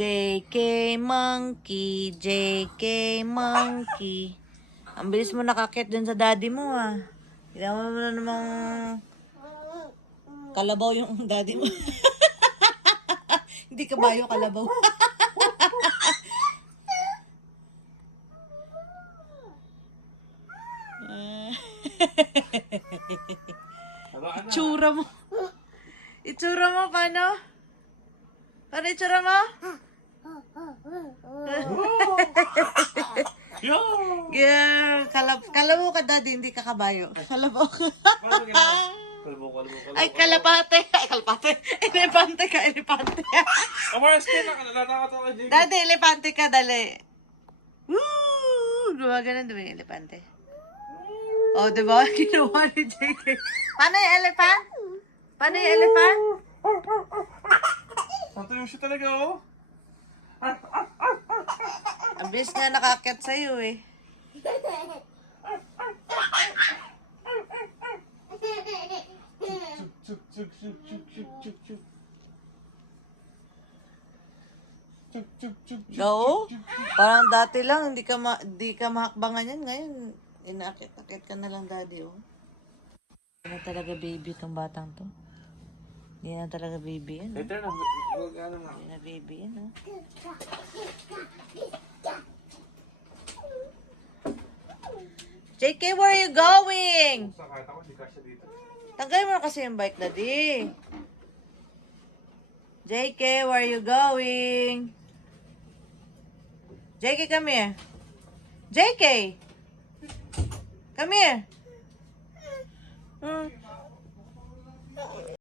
JK Monkey, JK Monkey. Ang bilis mo nakakit dun sa daddy mo ah. Kailangan mo na namang kalabaw yung daddy mo. Hindi kabayo, kalabaw. Itsura mo. Itsura mo, paano? Paano itsura mo? Yeah, kalabaw ka daddy, hindi ka kabayo. Kalabaw ka. Ay, kalapate. Ay, kalapate. Elepante ka, elepante. Daddy, elepante ka, dali. Woo! Gumagana naman yung elepante. Oh, diba? Ginawa ni JK. Paano yung elephant? Paano yung elephant? Natuyo siya talaga, oh. Ang bilis nga nakakit sa'yo eh. Chuk, chuk, chuk, chuk, chuk, chuk, chuk. Chuk, chuk, chuk, chuk, Go? chuk, chuk. Parang dati lang, di ka mahakbangan yan. Ngayon, inaakit-akit ka na lang daddy, oh. Hindi na talaga baby tong batang to. Hindi na talaga baby yan, oh. Later na, huwag ano na. Hindi na baby yan, oh. JK, where are you going? Sakit ako, di kasya dito. Tanggalin mo na kasi yung bike, daddy. JK, where are you going? JK, come here. JK! Come here.